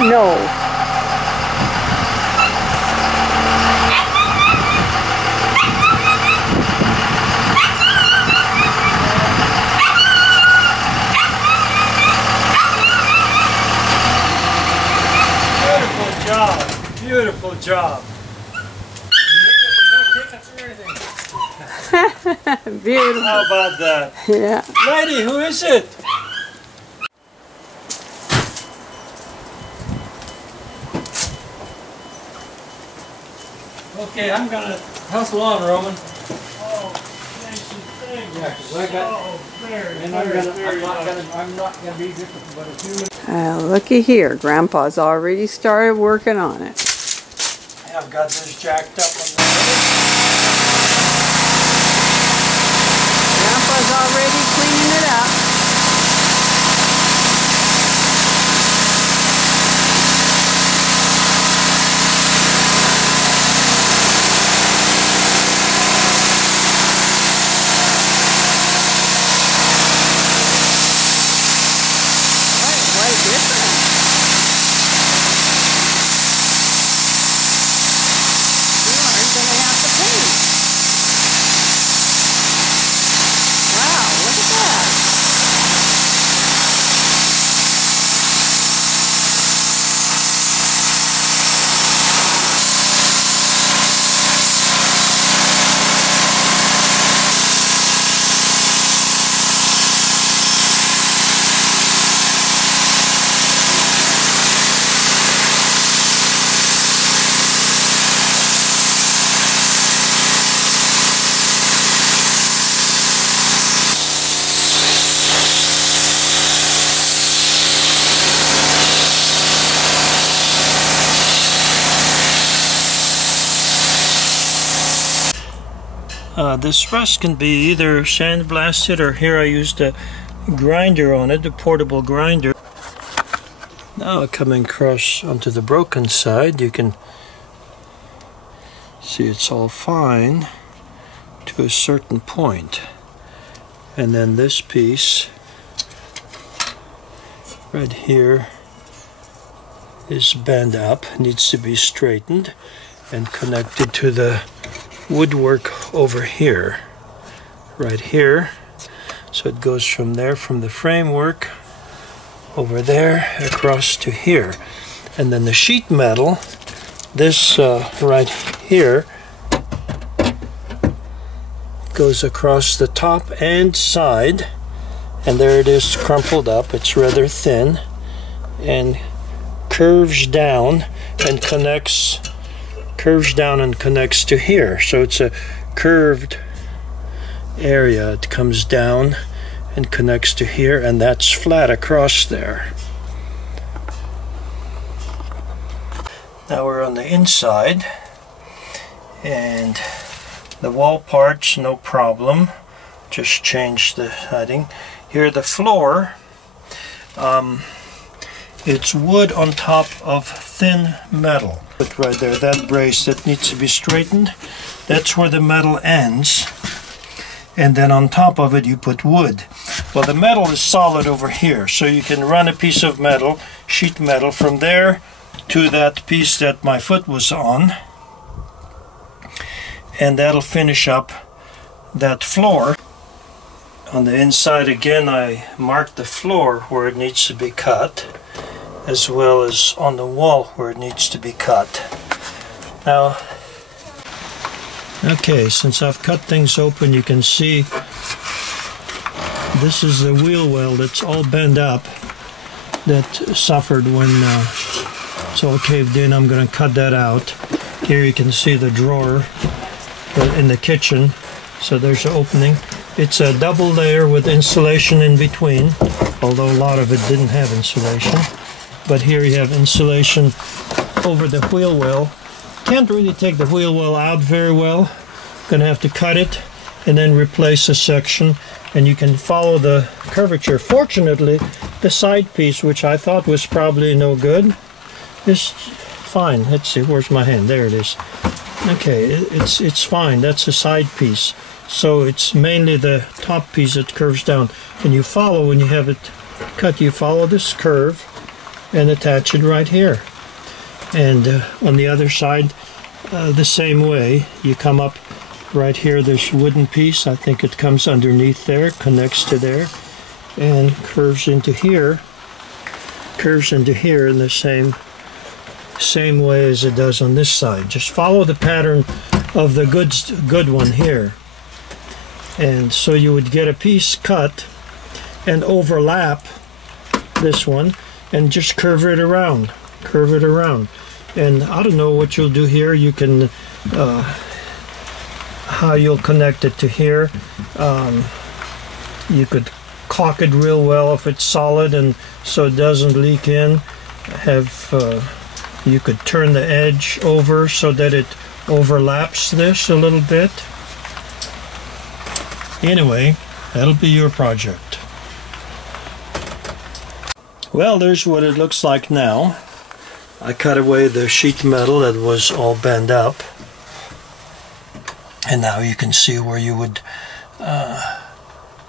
No. Beautiful job. Beautiful. How about that? Yeah. Lady, who is it? Okay, I'm gonna hustle on, Roman. Oh, thank you. Yeah, because I got. Oh, very, and I'm not gonna be different, but a few minutes. Looky here, Grandpa's already started working on it. I've got this jacked up on the way. Grandpa's already cleaning it up. This rust can be either sandblasted, or here I used a grinder on it, a portable grinder. Now coming across onto the broken side, you can see it's all fine to a certain point. And then this piece right here is bent up, needs to be straightened and connected to the woodwork over here, right here. So it goes from there, from the framework over there across to here. And then the sheet metal, this right here, goes across the top and side, and there it is crumpled up. It's rather thin and curves down and connects to here. So it's a curved area. It comes down and connects to here, and that's flat across there. Now we're on the inside, and the wall parts, no problem. Just change the heading. Here the floor, it's wood on top of thin metal. But right there, that brace that needs to be straightened, that's where the metal ends. And then on top of it you put wood. Well, the metal is solid over here, so you can run a piece of metal, sheet metal, from there to that piece that my foot was on, and that'll finish up that floor. On the inside again, I marked the floor where it needs to be cut, as well as on the wall where it needs to be cut. Now, okay, since I've cut things open, you can see this is the wheel well that's all bent up, that suffered when it's all caved in. I'm going to cut that out. Here you can see the drawer in the kitchen, so there's an opening. It's a double layer with insulation in between, although a lot of it didn't have insulation. But here you have insulation over the wheel well. Can't really take the wheel well out very well. Gonna have to cut it and then replace a section, and you can follow the curvature. Fortunately, the side piece, which I thought was probably no good, is fine. Let's see, where's my hand? There it is. Okay, it's fine. That's a side piece. So it's mainly the top piece that curves down. And you follow, when you have it cut, you follow this curve, and attach it right here. And on the other side, the same way. You come up right here, this wooden piece, I think it comes underneath there, connects to there, and curves into here in the same way as it does on this side. Just follow the pattern of the good one here. And so you would get a piece cut and overlap this one and just curve it around. And I don't know what you'll do here. You can how you'll connect it to here. You could caulk it real well if it's solid and so it doesn't leak in. You could turn the edge over so that it overlaps this a little bit. Anyway, that'll be your project. Well, there's what it looks like now. I cut away the sheet metal that was all bent up. And now you can see where you would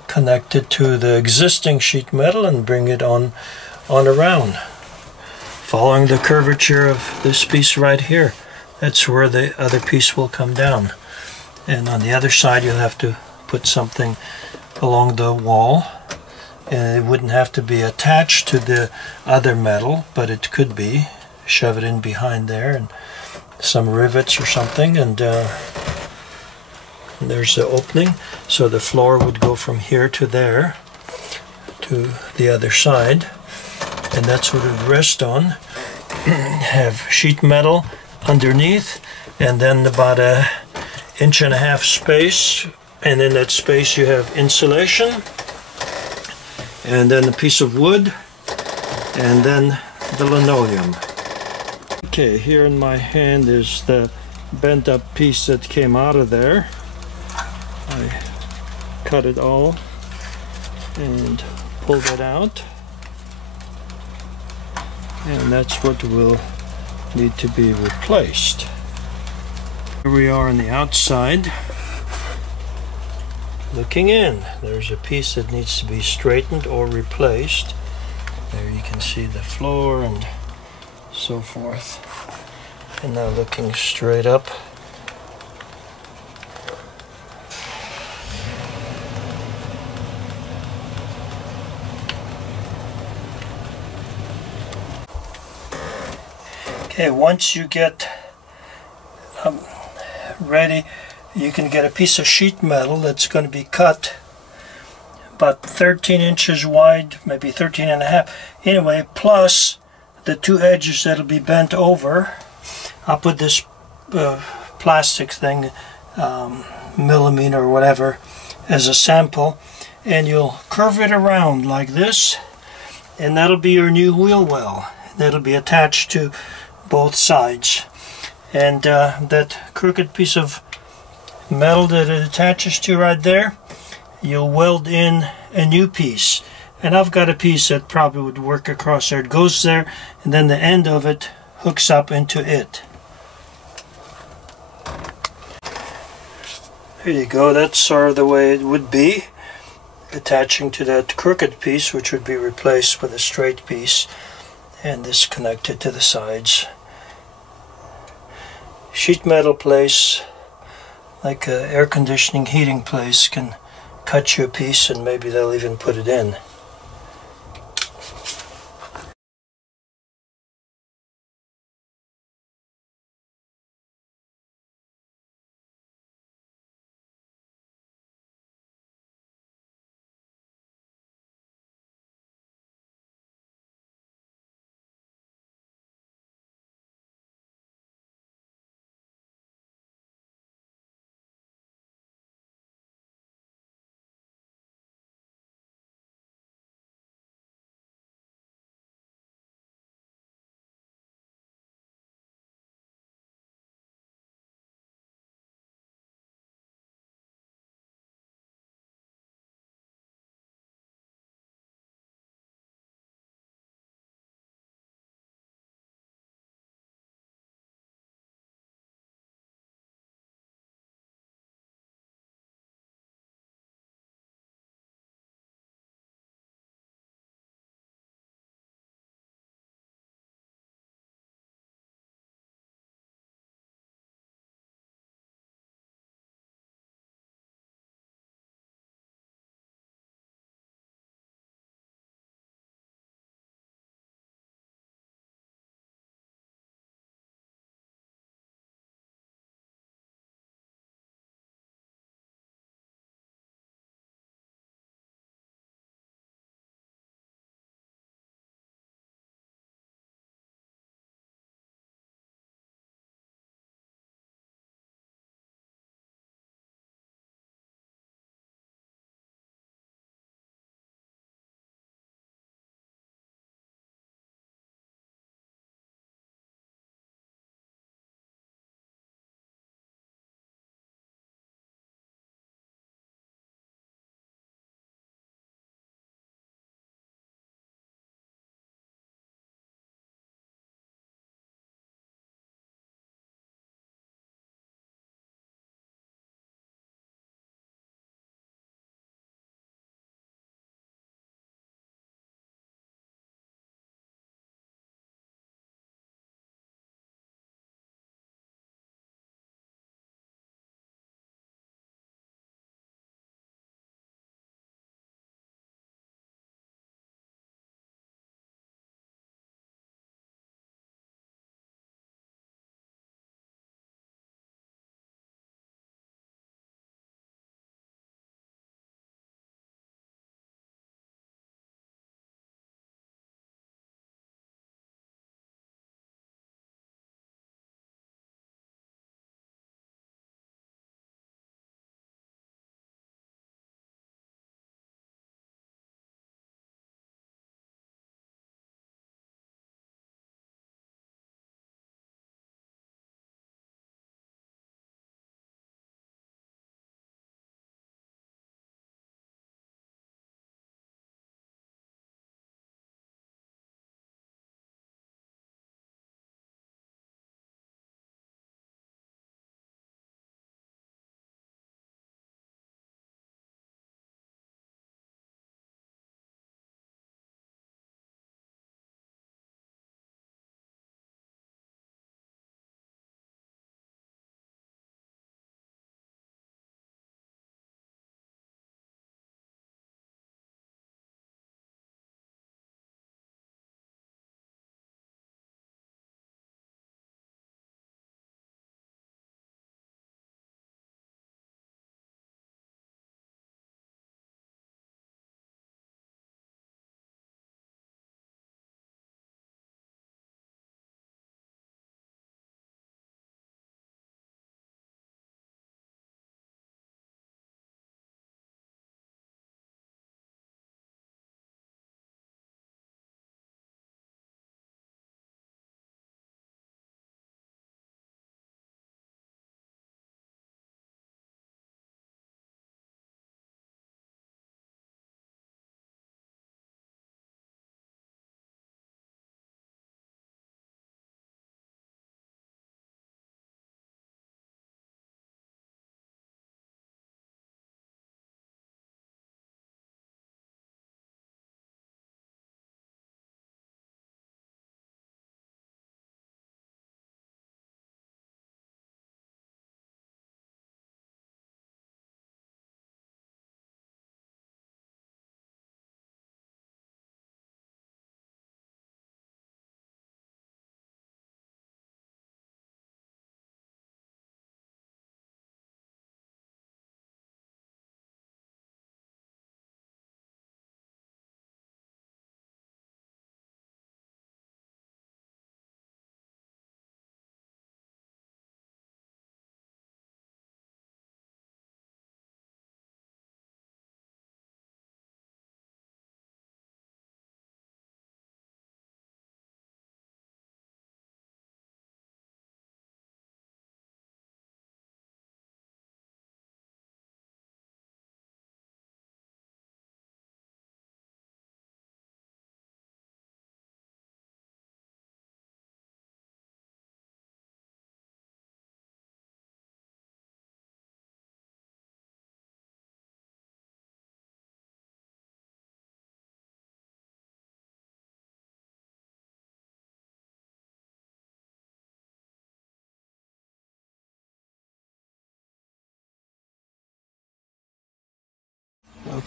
connect it to the existing sheet metal and bring it on around. Following the curvature of this piece right here. That's where the other piece will come down. And on the other side you'll have to put something along the wall. And it wouldn't have to be attached to the other metal, but it could be. Shove it in behind there and some rivets or something, and there's the opening. So the floor would go from here to there to the other side, and that's what it would rest on. Have sheet metal underneath, and then about 1.5 inch space, and in that space you have insulation, and then a piece of wood, and then the linoleum. Okay, here in my hand is the bent up piece that came out of there. I cut it all and pulled it out, and that's what will need to be replaced. Here we are on the outside looking in. There's a piece that needs to be straightened or replaced. There you can see the floor and so forth. And now looking straight up, okay, once you get ready, you can get a piece of sheet metal that's going to be cut about 13 inches wide, maybe 13.5. Anyway, plus the two edges that'll be bent over. I'll put this plastic thing, millimeter or whatever, as a sample, and you'll curve it around like this, and that'll be your new wheel well. That'll be attached to both sides. And that crooked piece of metal that it attaches to right there, you'll weld in a new piece. And I've got a piece that probably would work across there. It goes there, and then the end of it hooks up into it. There you go, that's sort of the way it would be, attaching to that crooked piece, which would be replaced with a straight piece, and this connected to the sides. Sheet metal place, like an air conditioning heating place, can cut you a piece and maybe they'll even put it in.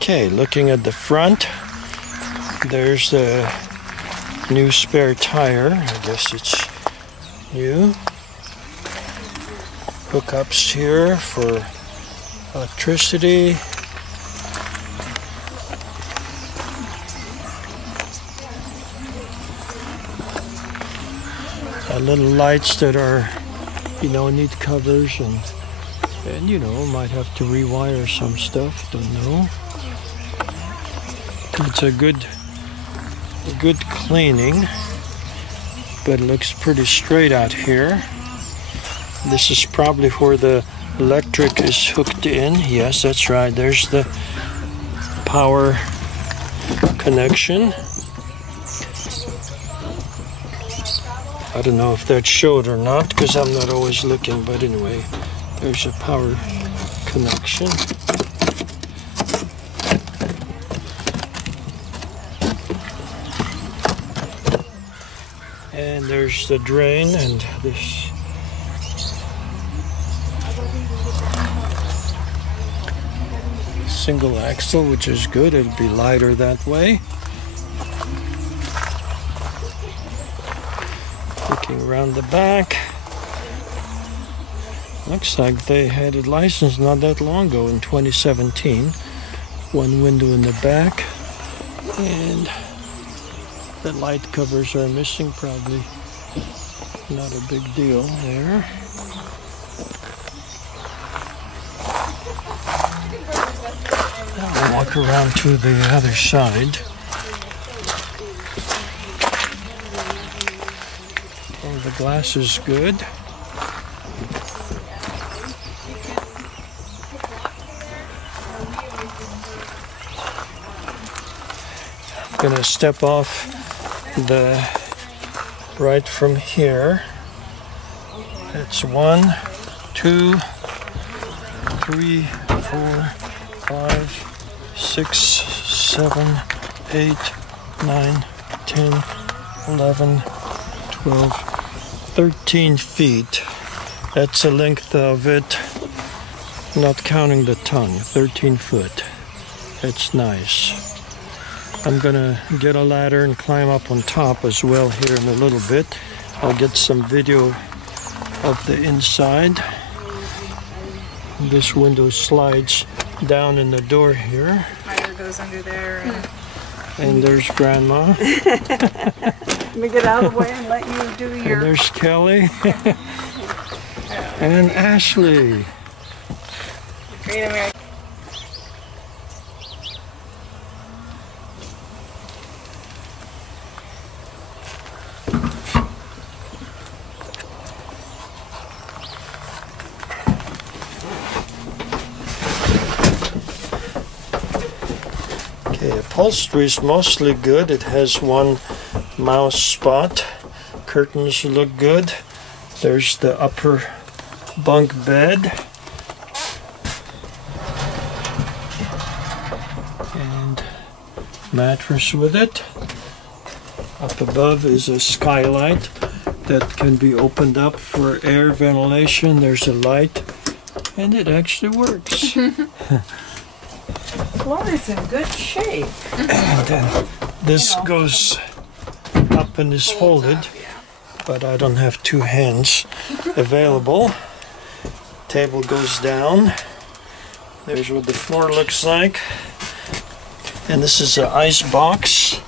Okay, looking at the front, there's the new spare tire. I guess it's new. Hookups here for electricity. Little lights that are, need covers and might have to rewire some stuff. Don't know. It's a good cleaning, but it looks pretty straight out here. This is probably where the electric is hooked in. Yes, that's right. There's the power connection. I don't know if that showed or not because I'm not always looking, but anyway, there's a power connection. And there's the drain and this single axle, which is good. It'll be lighter that way. Looking around the back, looks like they had it licensed not that long ago in 2017. One window in the back, and the light covers are missing, probably not a big deal there. I'll walk around to the other side. The glass is good. I'm gonna step off the right from here. It's 1, 2, 3, 4, 5, 6, 7, 8, 9, 10, 11, 12, 13 feet. That's the length of it, not counting the tongue. 13 foot. That's nice. I'm gonna get a ladder and climb up on top as well here in a little bit. I'll get some video of the inside. This window slides down in the door here. Fire goes under there. And there's Grandma. Let me get out of the way and let you do your... And there's Kelly. And Ashley. Great American. Okay, upholstery is mostly good. It has one mouse spot. Curtains look good. There's the upper bunk bed. And mattress with it. Up above is a skylight that can be opened up for air ventilation. There's a light, and it actually works. Floor is in good shape. And then this goes up and is folded, but I don't have two hands available. Table goes down. There's what the floor looks like. And this is an ice box.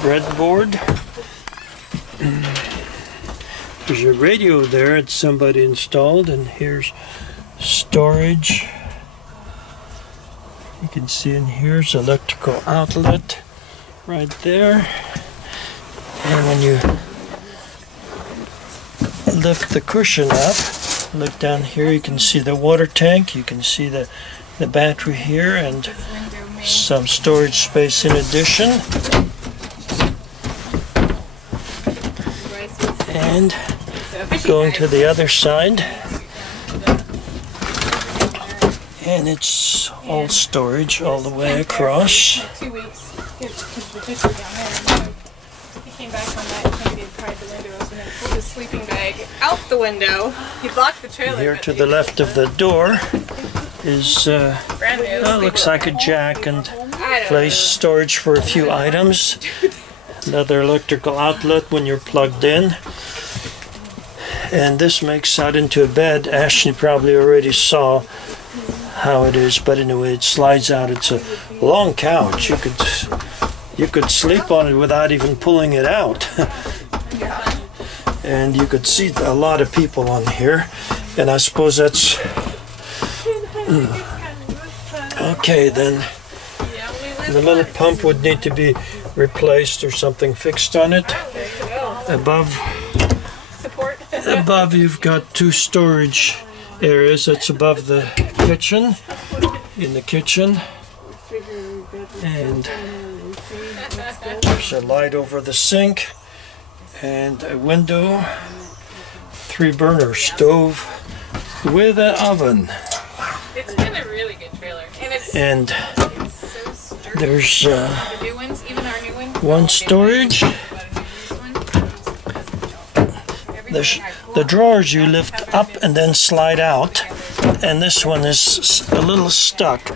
Breadboard. There's a radio there that somebody installed, and here's storage. You can see in here's electrical outlet right there. And when you lift the cushion up, look down here, you can see the water tank, you can see the battery here, and some storage space in addition. And going to the other side, And it's all storage all the way across. 2 weeks, because the fish were down there. And he came back one night and he had pried the window open and pulled his sleeping bag out the window. He blocked the trailer. Here to the left of the door is, brand new. well, looks like a jack and I don't place storage for a few items. Another electrical outlet when you're plugged in. And this makes out into a bed. Ashley probably already saw how it is, but anyway, it slides out. It's a long couch. You could sleep on it without even pulling it out. And you could see a lot of people on here. And I suppose that's okay then. The little pump would need to be replaced or something fixed on it. Above you've got 2 storage areas. That's above the kitchen, in the kitchen. And there's a light over the sink and a window, 3-burner stove with an oven. It's been a really good trailer. And So sturdy. there's The new ones, even our new ones. one storage. The drawers you lift up and then slide out, and this one is a little stuck.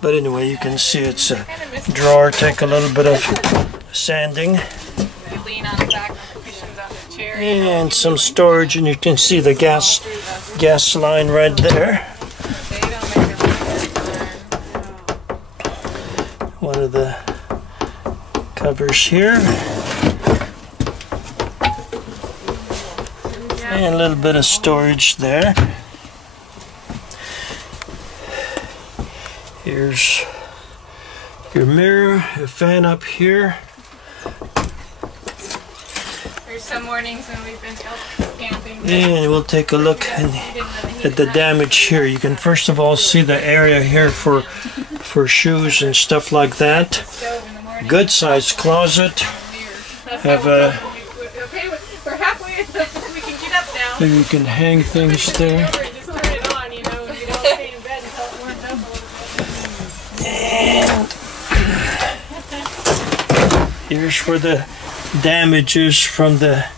But anyway, you can see it's a drawer. Take a little bit of sanding Lean on the back, cushions on the chair. and some storage, and you can see the gas line right there. They don't make it. One of the covers here. And a little bit of storage there. Here's your mirror, a fan up here. There's some mornings when we've been out camping. And we'll take a look at the damage here. You can first of all see the area here for shoes and stuff like that. Good sized closet. Have a Okay, we're halfway. We can get up now. maybe you can hang things there. Just turn it on, you know, and you don't stay in bed until it warms up a little bit. And here's where the damage is from that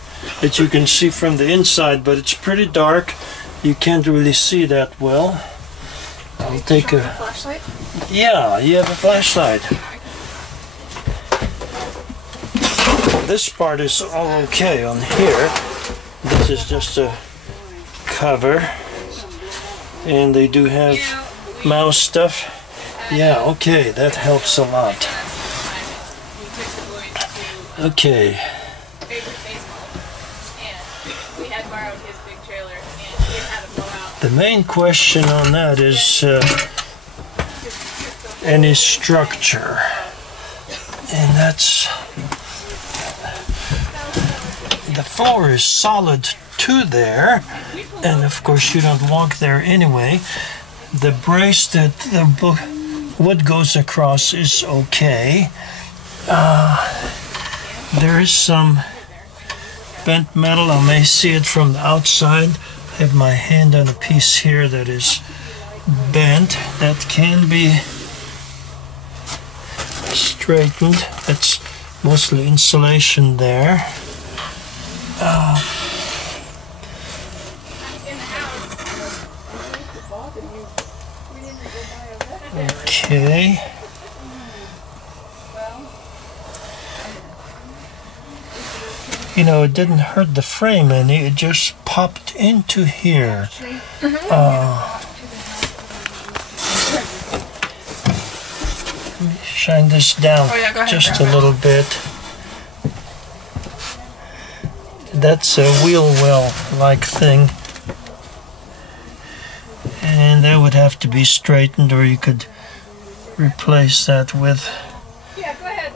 you can see from the inside, but it's pretty dark. You can't really see that well. I'll take a Flashlight? yeah, you have a flashlight. This part is all okay on here. This is just a cover, and they do have mouse stuff. Yeah, okay, that helps a lot. Okay. The main question on that is any structure, and that's the floor is solid to there, and of course you don't walk there anyway. The brace that the wood goes across is okay. There is some bent metal. I may see it from the outside. I have my hand on a piece here that is bent. That can be straightened. That's mostly insulation there. Okay. You know, it didn't hurt the frame any, it just popped into here. Let me shine this down just a little bit. That's a wheel well-like thing. And that would have to be straightened, or you could replace that with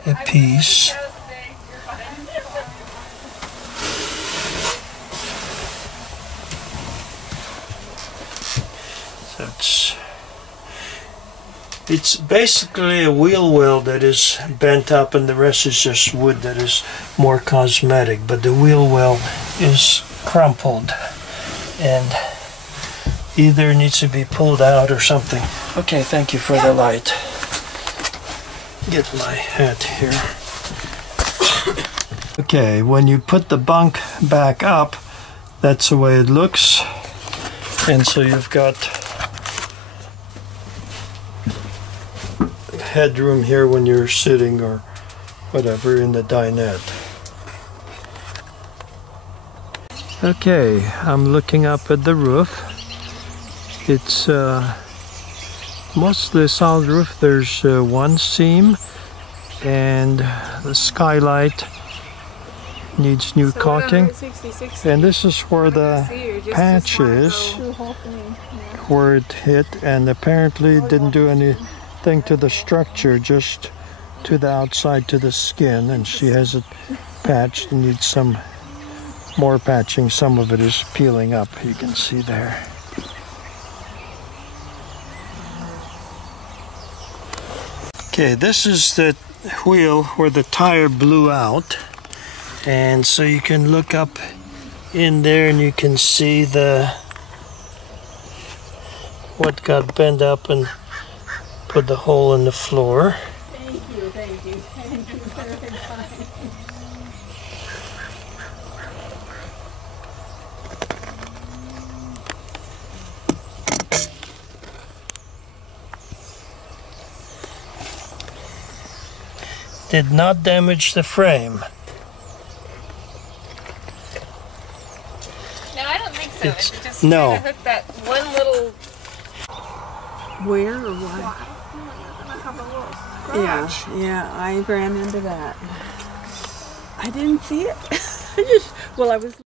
a piece. It's basically a wheel well that is bent up, and the rest is just wood that is more cosmetic, but the wheel well is crumpled, and either needs to be pulled out or something. Okay, thank you for the light. Get my hat here. Okay, when you put the bunk back up, that's the way it looks. And so you've got headroom here when you're sitting or whatever in the dinette. Okay, I'm looking up at the roof. It's mostly a solid roof. There's one seam, and the skylight needs new caulking. And this is where the patch is, where it hit, and apparently didn't do anything to the structure, just to the outside, to the skin. And she has it patched and needs some more patching. Some of it is peeling up, you can see there. Okay, this is the wheel where the tire blew out, and so you can look up in there and you can see what got bent up and put the hole in the floor. Thank you, thank you, thank you. Perfect fine. Did not damage the frame. No, I don't think so. It's- It just no. kind of hooked that one little. Where or what? Yeah, I ran into that. I didn't see it. Well, I was